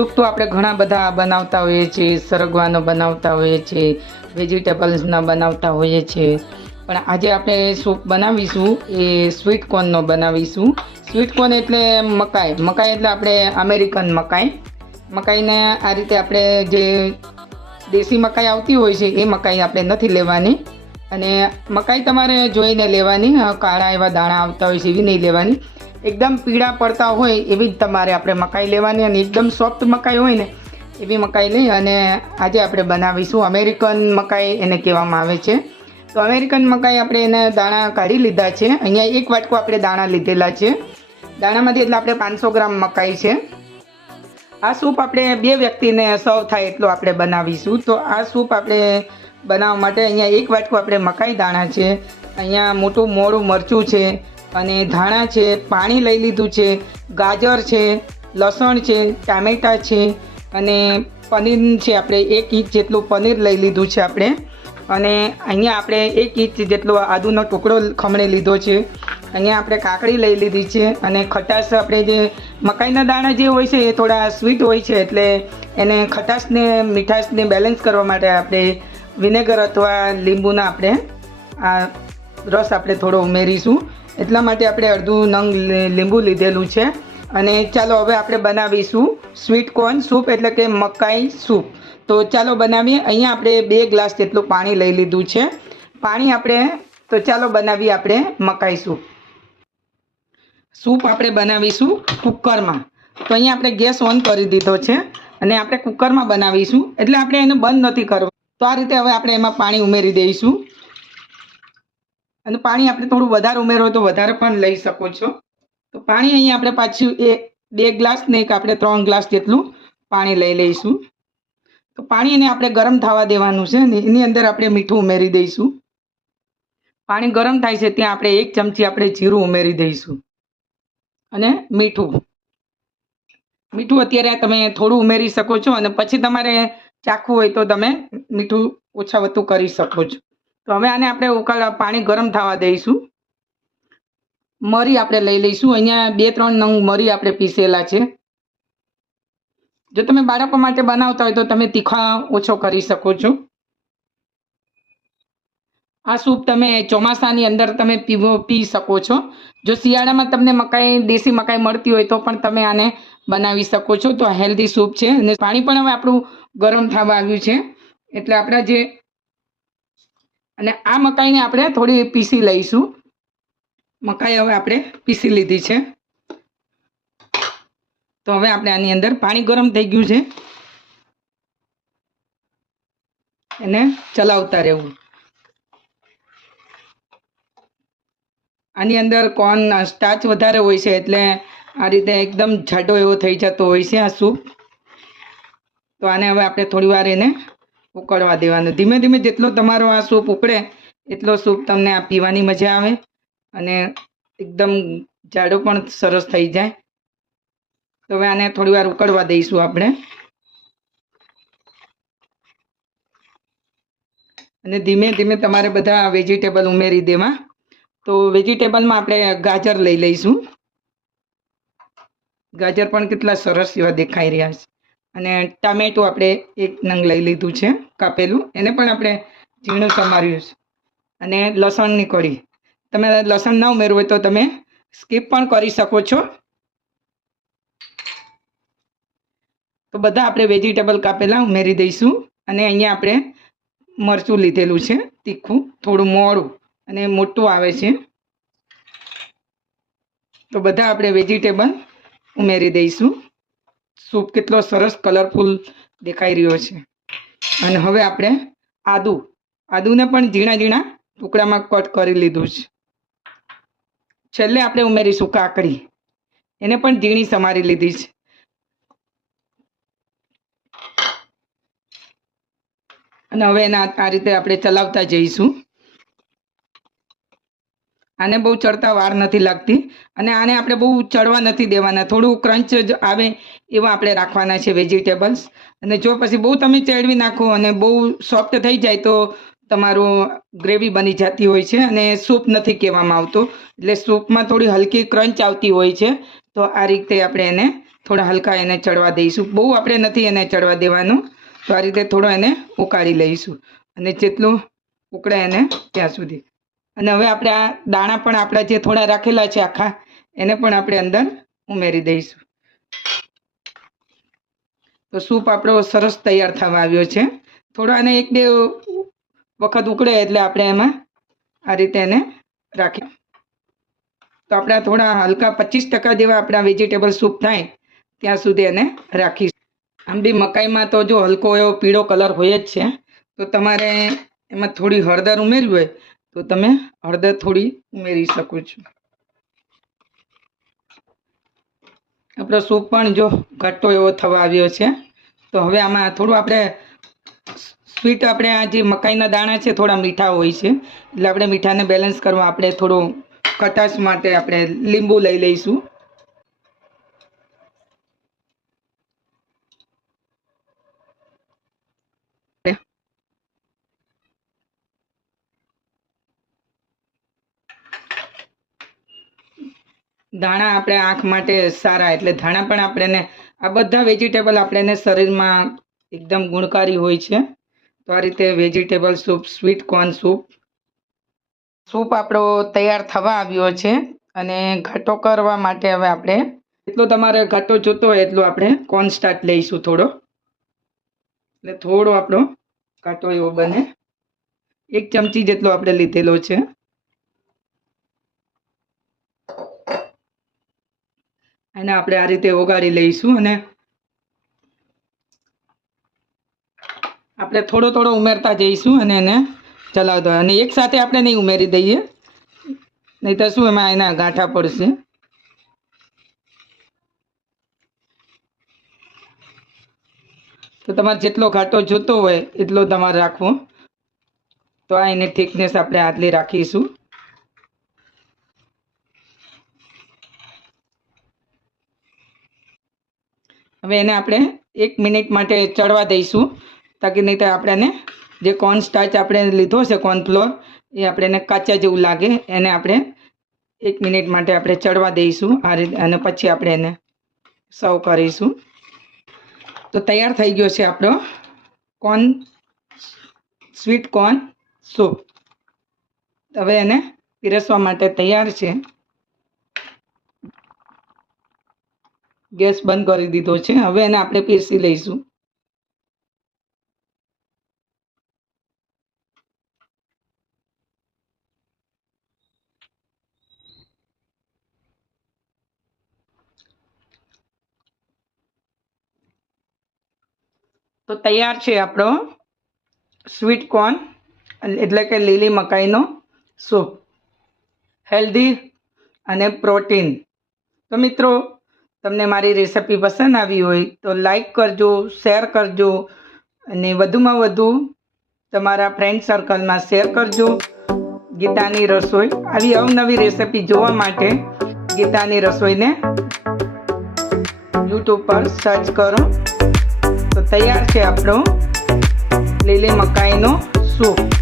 Soup તો આપણે ઘણા બધા બનાવતા હોઈએ છીએ, સરગવાનો બનાવતા હોઈએ છીએ વેજીટેબલ્સના બનાવતા હોઈએ છીએ. પણ આજે આપણે સૂપ બનાવીશું, એ સ્વીટ કોર્નનો બનાવીશું. સ્વીટ કોર્ન એટલે મકાઈ. મકાઈ એટલે આપણે અમેરિકન મકાઈ. મકાઈને આ રીતે આપણે જે દેશી મકાઈ આવતી હોય છે, એ મકાઈ આપણે નથી લેવાની. અને મકાઈ તમારે જોઈને લેવાની, કાળા એવા દાણા આવતા હોય છે એવી નહીં લેવાની. એકદમ પીળા પડતા હોય એવી જ તમારે આપણે મકાઈ લેવાની અને એકદમ સોફ્ટ મકાઈ હોય ને એવી મકાઈ લઈ અને આજે આપણે બનાવીશું અમેરિકન મકાઈ એને કહેવામાં આવે છે. તો અમેરિકન મકાઈ આપણે એને દાણા કાઢી લીધા છે. અહીંયા એક વાટકો આપણે દાણા લીધેલા છે. દાણામાંથી એટલે આપણે પાંચસો ગ્રામ મકાઈ છે. આ સૂપ આપણે બે વ્યક્તિને સર્વ થાય એટલો આપણે બનાવીશું. તો આ સૂપ આપણે બનાવવા માટે અહીંયા એક વાટકો આપણે મકાઈ દાણા છે. અહીંયા મોટું મોડું મરચું છે. અને ધાણા છે, પાણી લઈ લીધું છે, ગાજર છે, લસણ છે, ટામેટાં છે અને પનીર છે આપણે એક ઇંચ જેટલું પનીર લઈ લીધું છે આપણે. અને અહીંયા આપણે એક ઇંચ જેટલો આદુનો ટુકડો ખમણી લીધો છે. અહીંયા આપણે કાકડી લઈ લીધી છે અને ખટાશ આપણે જે મકાઈના દાણા જે હોય છે એ થોડા સ્વીટ હોય છે એટલે એને ખટાશને, મીઠાશને બેલેન્સ કરવા માટે આપણે વિનેગર અથવા લીંબુના આપણે આ રસ આપણે થોડો ઉમેરીશું. એટલા માટે આપણે અડધું નંગ લીંબુ લીધેલું છે. અને ચાલો હવે આપણે બનાવીશું સ્વીટ કોર્ન સૂપ એટલે કે મકાઈ સૂપ. તો ચાલો બનાવીએ. અહીંયા આપણે બે ગ્લાસ જેટલું પાણી લઈ લીધું છે. પાણી આપણે, તો ચાલો બનાવીએ આપણે મકાઈ સૂપ. સૂપ આપણે બનાવીશું કુકરમાં. તો અહીંયા આપણે ગેસ ઓન કરી દીધો છે અને આપણે કુકરમાં બનાવીશું. એટલે આપણે એને બંધ નથી કરવું. તો આ રીતે હવે આપણે એમાં પાણી ઉમેરી દઈશું. અને પાણી આપણે થોડું વધારે ઉમેરો તો વધારે પણ લઈ શકો છો. તો પાણી અહીંયા આપણે પાછું એ બે ગ્લાસ ને એક આપણે ત્રણ ગ્લાસ જેટલું પાણી લઈ લઈશું. તો પાણી એને આપણે ગરમ થવા દેવાનું છે ને એની અંદર આપણે મીઠું ઉમેરી દઈશું. પાણી ગરમ થાય છે ત્યાં આપણે એક ચમચી આપણે જીરું ઉમેરી દઈશું. અને મીઠું. મીઠું અત્યારે તમે થોડું ઉમેરી શકો છો અને પછી તમારે ચાખવું હોય તો તમે મીઠું ઓછા વધુ કરી શકો છો. તો હવે આને આપણે ઉકાળ પાણી ગરમ થવા દઈશું. મરી આપણે લઈ લઈશું. અહીંયા બે, ત્રણ નંગ મરી આપણે પીસેલા છે. જો તમે બાળકો માટે બનાવતા હોય તો તમે તીખા ઓછો કરી શકો છો. આ સૂપ તમે ચોમાસાની અંદર તમે પીવો, પી શકો છો. જો શિયાળામાં તમને મકાઈ, દેશી મકાઈ મળતી હોય તો પણ તમે આને બનાવી શકો છો. તો હેલ્ધી સૂપ છે. અને પાણી પણ હવે આપણું ગરમ થવા આવ્યું છે. એટલે આપણા જે અને આ મકાઈને આપણે થોડી પીસી લઈશું. મકાઈ હવે આપણે પીસી લીધી છે. તો હવે આપણે આની અંદર પાણી ગરમ થઈ ગયું છે. એને ચલાવતા રહેવું. આની અંદર કોર્ન સ્ટાચ વધારે હોય છે એટલે આ રીતે એકદમ જાડો એવો થઈ જતો હોય છે આ સૂપ. તો આને હવે આપણે થોડી વાર એને ઉકળવા દેવાનું. ધીમે ધીમે જેટલો તમારો આ સૂપ ઉકળે એટલો સૂપ તમને આ પીવાની મજા આવે અને એકદમ જાડો પણ સરસ થઈ જાય. તો હવે આને થોડી વાર ઉકળવા દઈશું આપણે. અને ધીમે ધીમે તમારે બધા વેજીટેબલ ઉમેરી દેવા. તો વેજીટેબલમાં આપણે ગાજર લઈ લઈશું. ગાજર પણ કેટલા સરસ એવા દેખાઈ રહ્યા છે. અને ટામેટું આપણે એક નંગ લઈ લીધું છે, કાપેલું. એને પણ આપણે ઝીણું સમાર્યું છે. અને લસણની કળી. તમે લસણ ન ઉમેરવું તો તમે સ્કીપ પણ કરી શકો છો. તો બધા આપણે વેજીટેબલ કાપેલા ઉમેરી દઈશું. અને અહીંયા આપણે મરચું લીધેલું છે, તીખું. થોડું મોડું અને મોટું આવે છે. તો બધા આપણે વેજીટેબલ ઉમેરી દઈશું. સૂપ કેટલો સરસ કલરફુલ દેખાઈ રહ્યો છે. અને હવે આપણે આદુ, આદુને પણ ઝીણા ઝીણા ટુકડામાં કટ કરી લીધું છે. છેલ્લે આપણે ઉમેરીશું કાકડી. એને પણ ઝીણી સમારી લીધી છે. અને હવે એના આ રીતે આપણે ચલાવતા જઈશું. આને બહુ ચડતા વાર નથી લાગતી અને આને આપણે બહુ ચડવા નથી દેવાના. થોડું ક્રંચ જ આવે એવા આપણે રાખવાના છે વેજીટેબલ્સ અને જો પછી બહુ તમે ચડવી નાખો અને બહુ સોફ્ટ થઈ જાય તો તમારું ગ્રેવી બની જતી હોય છે અને સૂપ નથી કહેવામાં આવતો. એટલે સૂપમાં થોડી હલકી ક્રંચ આવતી હોય છે તો આ રીતે આપણે એને થોડા હલકા એને ચડવા દઈશું. બહુ આપણે નથી એને ચડવા દેવાનું. તો આ રીતે થોડો એને ઉકાળી લઈશું અને જેટલું ઉકળે એને ત્યાં સુધી. અને હવે આપણે આ દાણા પણ આપણા જે થોડા રાખેલા છે આખા, એને પણ આપણે અંદર ઉમેરી દઈશું. તો સૂપ આપણો સરસ તૈયાર થવા આવ્યો છે. થોડો આને એક બે વખત ઉકળે એટલે આપણે એમાં આ રીતે એને રાખી. તો આપણા થોડા હલકા પચીસ ટકા જેવા આપણા વેજીટેબલ સૂપ થાય, ત્યાં સુધી એને રાખીશું. આમ બી મકાઈમાં તો જો હલકો એવો પીળો કલર હોય જ છે, તો તમારે એમાં થોડી હળદર ઉમેરવી હોય તો તમે હળદર થોડી ઉમેરી શકો છો. આપણો સૂપ પણ જો ઘટ્ટો એવો થવા આવ્યો છે, તો હવે આમાં થોડું આપણે સ્વીટ આપણે આ જે મકાઈના દાણા છે થોડા મીઠા હોય છે, એટલે આપણે મીઠાને બેલેન્સ કરવા આપણે થોડું ખટાશ માટે આપણે લીંબુ લઈ લઈશું. ધાણા આપણે આંખ માટે સારા, એટલે ધાણા પણ આપણને આ બધા વેજીટેબલ આપણને શરીરમાં એકદમ ગુણકારી હોય છે. તો આ રીતે vegetable soup sweet corn soup soup આપણો તૈયાર થવા આવ્યો છે અને ઘાટો કરવા માટે હવે આપણે એટલો તમારે ઘાટો જોતો હોય એટલો આપણે કોર્ન સ્ટાર્ટ લઈશું થોડો. એટલે થોડો આપણો ઘાટો એવો બને. એક ચમચી જેટલો આપણે લીધેલો છે. એને આપણે આ રીતે ઓગાળી લઈશું અને આપણે થોડો થોડો ઉમેરતા જઈશું અને એને ચલાવતા અને એક સાથે આપણે નહીં ઉમેરી દઈએ. નહીં તો શું એમાં એના ગાંઠા પડશે. તો તમારે જેટલો ઘાટો જોતો હોય એટલો તમારે રાખવો. તો આ એની થિકનેસ આપણે આટલી રાખીશું. હવે એને આપણે એક મિનિટ માટે ચડવા દઈશું, તાકી નહીં તો આપણને જે કોર્ન સ્ટાર્ચ આપણે લીધો છે કોર્નફ્લોર એ આપણે એને કાચા જેવું લાગે, એને આપણે એક મિનિટ માટે આપણે ચડવા દઈશું, આ રીતે, અને પછી આપણે એને સર્વ કરીશું. તો તૈયાર થઈ ગયો છે આપણો કોર્ન સ્વીટ કોર્ન સૂપ હવે એને પીરસવા માટે તૈયાર છે. ગેસ બંધ કરી દીધો છે. હવે એને આપણે પીરસી લઈશું. તો તૈયાર છે આપણો સ્વીટ કોર્ન, એટલે કે લીલી મકાઈનો સૂપ. હેલ્ધી અને પ્રોટીન. તો મિત્રો તમને મારી રેસિપી પસંદ આવી હોય તો લાઈક કરજો શેર કરજો અને વધુમાં વધુ તમારા ફ્રેન્ડ સર્કલમાં શેર કરજો ગીતાની રસોઈ. આવી અવનવી રેસિપી જોવા માટે ગીતાની રસોઈને યુટ્યુબ પર સર્ચ કરો. તો તૈયાર છે આપણો લીલી મકાઈનો સૂપ